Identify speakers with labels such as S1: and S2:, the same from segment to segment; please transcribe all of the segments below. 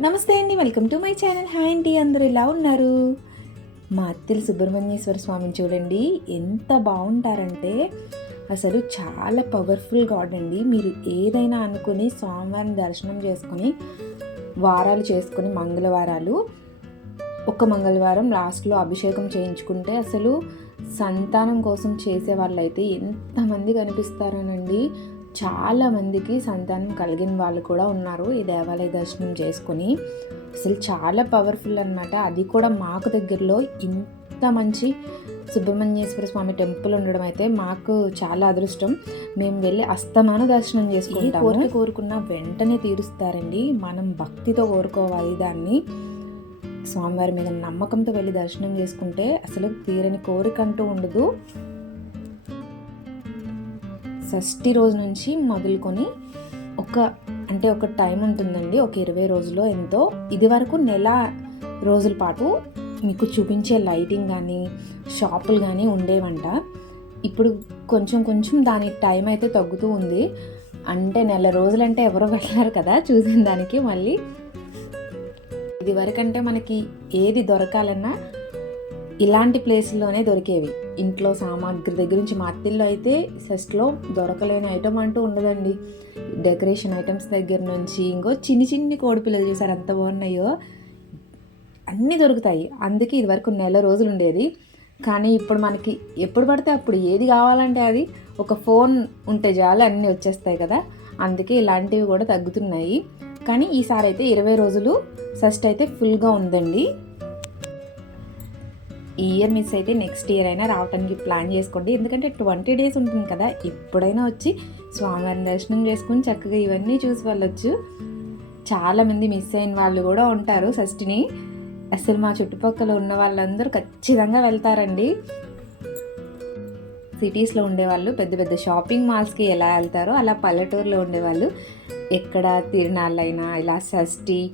S1: నమస్తే అండి welcome to my channel. Hi అండి అందరూ ఎలా ఉన్నారు? మా అత్తెలు సుబ్రహ్మణ్యేశ్వర స్వామిని చూడండి ఎంత బాగుంటారంటే అసలు చాలా పవర్ఫుల్ గాడ్ అండి. మీరు ఏదైనా అనుకుని స్వామివారిని దర్శనం చేసుకొని వారాలు చేసుకొని మంగళవారాలు ఒక మంగళవారం లాస్ట్లో అభిషేకం చేయించుకుంటే అసలు సంతానం కోసం చేసే వాళ్ళైతే ఎంతమంది కనిపిస్తారనండి. చాలా మందికి సంతానం కలిగిన వాళ్ళు కూడా ఉన్నారు ఈ దేవాలయ దర్శనం చేసుకొని. అసలు చాలా పవర్ఫుల్ అనమాట అది కూడా మాకు దగ్గరలో ఇంత మంచి సుబ్రహ్మణ్యేశ్వర స్వామి టెంపుల్ ఉండడం అయితే మాకు చాలా అదృష్టం. మేము వెళ్ళి అస్తమాన దర్శనం చేసుకుంటాం కోరిక కోరుకున్న వెంటనే తీరుస్తారండి. మనం భక్తితో కోరుకోవాలి దాన్ని. స్వామివారి మీద నమ్మకంతో వెళ్ళి దర్శనం చేసుకుంటే అసలు తీరని కోరిక అంటూ ఉండదు. షష్ఠి రోజు నుంచి మొదలుకొని ఒక అంటే ఒక టైం ఉంటుందండి ఒక ఇరవై రోజుల్లో ఎంతో. ఇది వరకు నెల రోజుల పాటు మీకు చూపించే లైటింగ్ కానీ షాపులు కానీ ఉండేవంట. ఇప్పుడు కొంచెం కొంచెం దాని టైం అయితే తగ్గుతూ ఉంది. అంటే నెల రోజులంటే ఎవరో వెళ్ళారు కదా చూసిన దానికి మళ్ళీ. ఇది వరకంటే మనకి ఏది దొరకాలన్నా ఇలాంటి ప్లేస్లోనే దొరికేవి. ఇంట్లో సామాగ్రి దగ్గర నుంచి మా అత్తిల్లో అయితే సెస్ట్లో దొరకలేని ఐటమ్ అంటూ ఉండదండి. డెకరేషన్ ఐటమ్స్ దగ్గర నుంచి ఇంకో చిన్ని చిన్ని కోడిపిల్లలు చూసారు ఎంత బాగున్నాయో. అన్నీ దొరుకుతాయి. అందుకే ఇదివరకు నెల రోజులు ఉండేది. కానీ ఇప్పుడు మనకి ఎప్పుడు పడితే అప్పుడు ఏది కావాలంటే అది ఒక ఫోన్ ఉంటే చాలు అన్నీ వచ్చేస్తాయి కదా. అందుకే ఇలాంటివి కూడా తగ్గుతున్నాయి. కానీ ఈసారి అయితే ఇరవై రోజులు ఫస్ట్ అయితే ఫుల్గా ఉందండి. ఈ ఇయర్ మిస్ అయితే నెక్స్ట్ ఇయర్ అయినా రావడానికి ప్లాన్ చేసుకోండి. ఎందుకంటే ట్వంటీ డేస్ ఉంటుంది కదా ఎప్పుడైనా వచ్చి స్వామివారిని దర్శనం చేసుకుని చక్కగా ఇవన్నీ చూసి వెళ్ళొచ్చు. చాలామంది మిస్ అయిన వాళ్ళు కూడా ఉంటారు షష్ఠిని అసలు మా చుట్టుపక్కల ఉన్న వాళ్ళందరూ ఖచ్చితంగా వెళ్తారండి. సిటీస్లో ఉండేవాళ్ళు పెద్ద పెద్ద షాపింగ్ మాల్స్కి ఎలా వెళ్తారో అలా పల్లెటూరులో ఉండేవాళ్ళు. ఎక్కడ తిరునాళ్ళైనా ఇలా షష్ఠి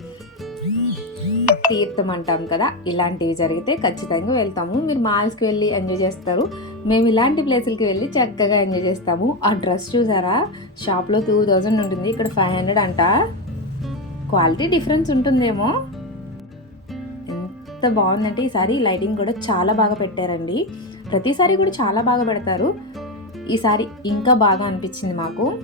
S1: తీర్థం అంటాం కదా ఇలాంటివి జరిగితే ఖచ్చితంగా వెళ్తాము. మీరు మాల్స్కి వెళ్ళి ఎంజాయ్ చేస్తారు. మేము ఇలాంటి ప్లేసులకి వెళ్ళి చక్కగా ఎంజాయ్ చేస్తాము. ఆ డ్రెస్ చూసారా? షాప్లో టూ థౌజండ్ ఉంటుంది. ఇక్కడ ఫైవ్ హండ్రెడ్ అంట. క్వాలిటీ డిఫరెన్స్ ఉంటుందేమో. ఎంత బాగుందంటే ఈసారి లైటింగ్ కూడా చాలా బాగా పెట్టారండి. ప్రతిసారి కూడా చాలా బాగా పెడతారు. ఈసారి ఇంకా బాగా అనిపించింది మాకు.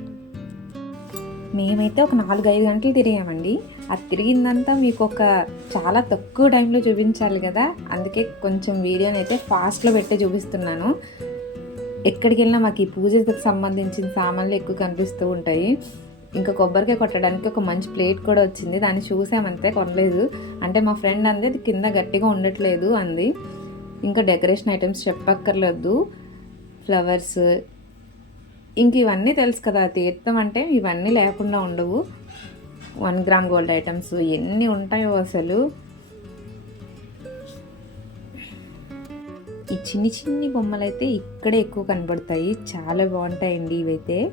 S1: మేమైతే ఒక నాలుగు ఐదు గంటలు తిరిగామండి. అది తిరిగిందంతా మీకు ఒక చాలా తక్కువ టైంలో చూపించాలి కదా. అందుకే కొంచెం వీడియోని అయితే ఫాస్ట్లో పెట్టే చూపిస్తున్నాను. ఎక్కడికి వెళ్ళినా మాకు ఈ పూజకు సంబంధించిన సామాన్లు ఎక్కువ కనిపిస్తూ ఉంటాయి. ఇంకా కొబ్బరికాయ కొట్టడానికి ఒక మంచి ప్లేట్ కూడా వచ్చింది. దాన్ని చూసామంతే కొనలేదు. అంటే మా ఫ్రెండ్ అంది అది కింద గట్టిగా ఉండట్లేదు అంది. ఇంకా డెకరేషన్ ఐటమ్స్ చెప్పక్కర్లేదు. ఫ్లవర్స్ ఇంక ఇవన్నీ తెలుసు కదా తీర్థం అంటే ఇవన్నీ లేకుండా ఉండవు. వన్ గ్రామ్ గోల్డ్ ఐటమ్స్ ఎన్ని ఉంటాయో అసలు. ఈ చిన్ని చిన్ని బొమ్మలు అయితే ఇక్కడే ఎక్కువ కనబడతాయి. చాలా బాగుంటాయండి ఇవైతే.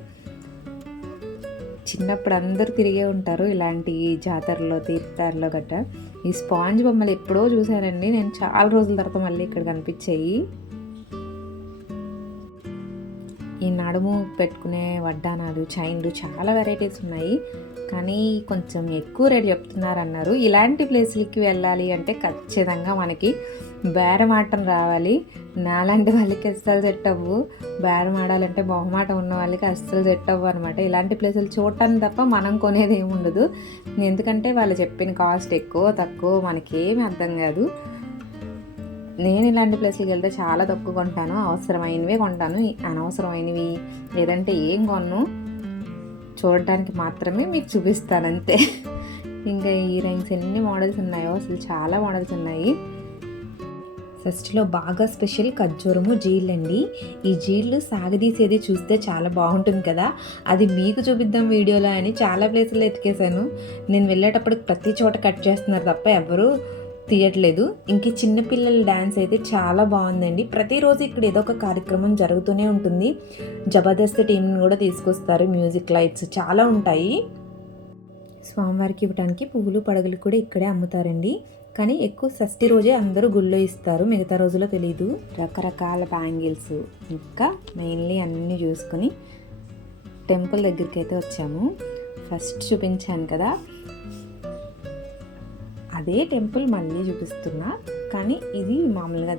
S1: చిన్నప్పుడు అందరూ తిరిగే ఉంటారు ఇలాంటి జాతరలో తీర్థాల్లో గట్ట. ఈ స్పాంజ్ బొమ్మలు ఎప్పుడో చూశానండి. నేను చాలా రోజుల తర్వాత మళ్ళీ ఇక్కడ కనిపించాయి. ఈ నడుము పెట్టుకునే వడ్డానాలు చైన్లు చాలా వెరైటీస్ ఉన్నాయి. కానీ కొంచెం ఎక్కువ రేట్ చెప్తున్నారు అన్నారు ఇలాంటి ప్లేసులకి వెళ్ళాలి అంటే ఖచ్చితంగా మనకి బేరమాటం రావాలి. నాలాంటి వాళ్ళకి అస్సలు సెట్ అవ్వు బేరం ఆడాలంటే బహుమాటం ఉన్న వాళ్ళకి అస్సలు సెట్ అవ్వు అనమాట ఇలాంటి ప్లేసులు చూడటానికి తప్ప మనం కొనేది ఏమి ఉండదు. ఎందుకంటే వాళ్ళు చెప్పిన కాస్ట్ ఎక్కువ తక్కువ మనకేమి అర్థం కాదు. నేను ఇలాంటి ప్లేస్లకి వెళ్తే చాలా తక్కువ కొంటాను. అవసరమైనవే కొంటాను. అనవసరమైనవి లేదంటే ఏం కొన్ను? చూడడానికి మాత్రమే మీకు చూపిస్తాను అంతే. ఇంకా ఈ రింగ్స్ ఎన్ని మోడల్స్ ఉన్నాయో అసలు చాలా మోడల్స్ ఉన్నాయి. ఫస్ట్లో బాగా స్పెషల్ ఖర్జూరము జీళ్ళు అండి. ఈ జీళ్ళు సాగదీసేది చూస్తే చాలా బాగుంటుంది కదా. అది మీకు చూపిద్దాం వీడియోలో అని చాలా ప్లేసుల్లో ఎతికేశాను. నేను వెళ్ళేటప్పుడు ప్రతి చోట కట్ చేస్తున్నారు తప్ప ఎవరు తీయట్లేదు. ఇంక చిన్నపిల్లల డ్యాన్స్ అయితే చాలా బాగుందండి. ప్రతిరోజు ఇక్కడ ఏదో ఒక కార్యక్రమం జరుగుతూనే ఉంటుంది. జబర్దస్త్ టీంని కూడా తీసుకొస్తారు. మ్యూజిక్ లైట్స్ చాలా ఉంటాయి. స్వామివారికి ఇవ్వడానికి పువ్వులు పడగలు కూడా ఇక్కడే అమ్ముతారండి. కానీ ఎక్కువ షష్ఠి రోజే అందరూ గుళ్ళో ఇస్తారు. మిగతా రోజులో తెలియదు రకరకాల బ్యాంగిల్స్ ఇంకా మెయిన్లీ అన్నీ చూసుకొని టెంపుల్ దగ్గరికి అయితే వచ్చాము. ఫస్ట్ చూపించాను కదా. అదే టెంపుల్ మళ్ళీ చూపిస్తున్నా. కానీ ఇది మామూలుగా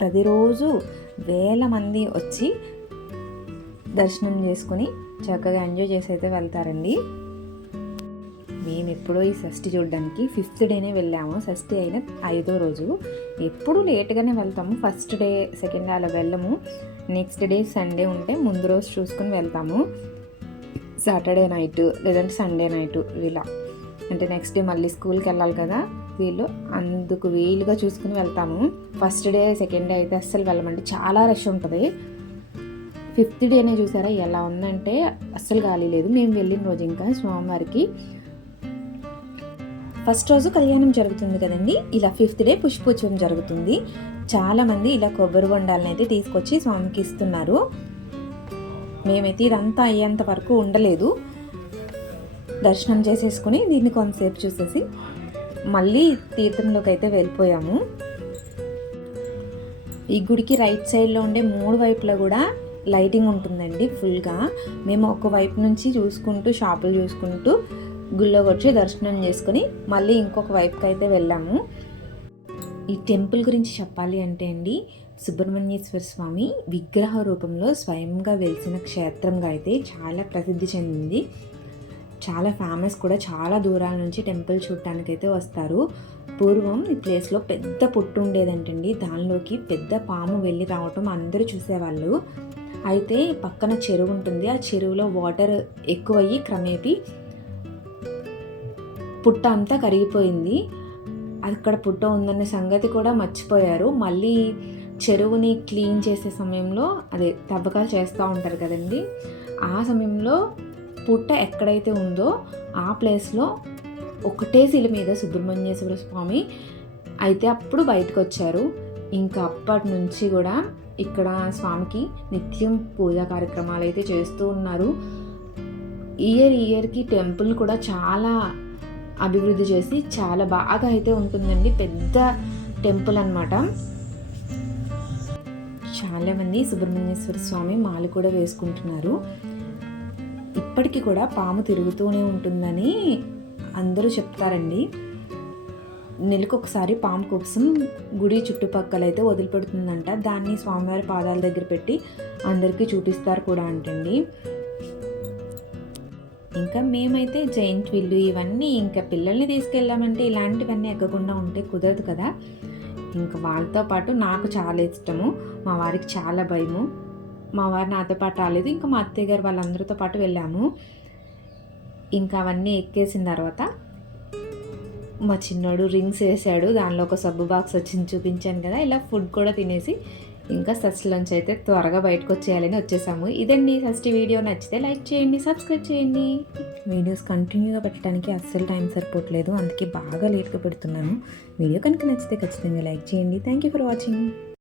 S1: ప్రతిరోజు వేల మంది వచ్చి దర్శనం చేసుకుని చక్కగా ఎంజాయ్ చేసి అయితే వెళ్తారండి. మేము ఎప్పుడో ఈ షష్ఠి చూడడానికి ఫిఫ్త్ డేనే వెళ్ళాము. షష్ఠి అయిన ఐదో రోజు. ఎప్పుడు లేట్గానే వెళ్తాము. ఫస్ట్ డే సెకండ్ డే అలా వెళ్ళము. నెక్స్ట్ డే సండే ఉంటే ముందు రోజు చూసుకుని వెళ్తాము. సాటర్డే నైట్ లేదంటే సండే నైట్ ఇలా. అంటే నెక్స్ట్ డే మళ్ళీ స్కూల్కి వెళ్ళాలి కదా వీళ్ళు అందుకు వీలుగా చూసుకుని వెళ్తాము. ఫస్ట్ డే సెకండ్ డే అయితే అస్సలు వెళ్ళమంటే చాలా రష్ ఉంటుంది. ఫిఫ్త్ డేనే చూసారా ఎలా ఉందంటే అస్సలు గాలి లేదు. మేము వెళ్ళిన రోజు ఇంకా స్వామివారికి ఫస్ట్ రోజు కళ్యాణం జరుగుతుంది కదండి. ఇలా ఫిఫ్త్ డే పుష్పోత్సవం జరుగుతుంది. చాలామంది ఇలా కొబ్బరి బొండాలను అయితే తీసుకొచ్చి స్వామికి ఇస్తున్నారు. మేమైతే ఇదంతా అయ్యేంత వరకు ఉండలేదు. దర్శనం చేసేసుకుని దీన్ని కొంతసేపు చూసేసి మళ్ళీ తీర్థంలోకి అయితే వెళ్ళిపోయాము. ఈ గుడికి రైట్ సైడ్లో ఉండే మూడు వైపులా కూడా లైటింగ్ ఉంటుందండి ఫుల్గా. మేము ఒక వైపు నుంచి చూసుకుంటూ షాపులు చూసుకుంటూ గుళ్ళోకి వచ్చి దర్శనం చేసుకుని మళ్ళీ ఇంకొక వైపుకి అయితే వెళ్ళాము. ఈ టెంపుల్ గురించి చెప్పాలి అంటే అండి సుబ్రహ్మణ్యేశ్వర స్వామి విగ్రహ రూపంలో స్వయంగా వెలిసిన క్షేత్రంగా అయితే చాలా ప్రసిద్ధి చెందింది. చాలా ఫేమస్ కూడా చాలా దూరాల నుంచి టెంపుల్ చూడటానికి అయితే వస్తారు. పూర్వం ఈ ప్లేస్లో పెద్ద పుట్టు ఉండేదంటండి. దానిలోకి పెద్ద పాము వెళ్ళి రావటం అందరూ చూసేవాళ్ళు. అయితే పక్కన చెరువు ఉంటుంది. ఆ చెరువులో వాటర్ ఎక్కువయ్యి క్రమేపీ పుట్ట అంతా కరిగిపోయింది. అక్కడ పుట్ట ఉందన్న సంగతి కూడా మర్చిపోయారు. మళ్ళీ చెరువుని క్లీన్ చేసే సమయంలో అదే తవ్వకాలు చేస్తూ ఉంటారు కదండి. ఆ సమయంలో పుట్ట ఎక్కడైతే ఉందో ఆ ప్లేస్లో ఒకటే శిల మీద సుబ్రహ్మణ్యేశ్వర స్వామి అయితే అప్పుడు బయటకు వచ్చారు ఇంకా అప్పటి నుంచి కూడా ఇక్కడ స్వామికి నిత్యం పూజా కార్యక్రమాలు అయితే చేస్తూ ఉన్నారు. ఇయర్ ఇయర్కి టెంపుల్ కూడా చాలా అభివృద్ధి చేసి చాలా బాగా అయితే ఉంటుందండి. పెద్ద టెంపుల్ అన్నమాట. చాలామంది సుబ్రహ్మణ్యేశ్వర స్వామి మాలు కూడా వేసుకుంటున్నారు. ఇప్పటికీ కూడా పాము తిరుగుతూనే ఉంటుందని అందరూ చెప్తారండి. నెలకు ఒకసారి పాము కోసం గుడి చుట్టుపక్కల అయితే వదిలిపెడుతుందంట. దాన్ని స్వామివారి పాదాల దగ్గర పెట్టి అందరికీ చూపిస్తారు కూడా అంటండి. ఇంకా మేమైతే జైంట్ విల్లు ఇవన్నీ ఇంకా పిల్లల్ని తీసుకెళ్ళామంటే ఇలాంటివన్నీ ఎక్కకుండా ఉంటే కుదరదు కదా. ఇంకా వాళ్ళతో పాటు నాకు చాలా ఇష్టము. మా వారికి చాలా భయము. మా వారు నాతో పాటు రాలేదు. ఇంకా మా అత్తయ్య గారు వాళ్ళందరితో పాటు వెళ్ళాము. ఇంకా అవన్నీ ఎక్కేసిన తర్వాత మా చిన్నోడు రింగ్స్ వేసాడు. దానిలో ఒక సబ్బు బాక్స్ వచ్చింది చూపించాను కదా. ఇలా ఫుడ్ కూడా తినేసి ఇంకా షష్టిలోంచి అయితే త్వరగా బయటకు వచ్చేయాలని వచ్చేసాము. ఇదండి షష్టి వీడియో. నచ్చితే లైక్ చేయండి సబ్స్క్రైబ్ చేయండి. వీడియోస్ కంటిన్యూగా పెట్టడానికి అస్సలు టైం సరిపోవట్లేదు. అందుకే బాగా లేట్గా పెడుతున్నాను. వీడియో కనుక నచ్చితే ఖచ్చితంగా లైక్ చేయండి. Thank you for watching.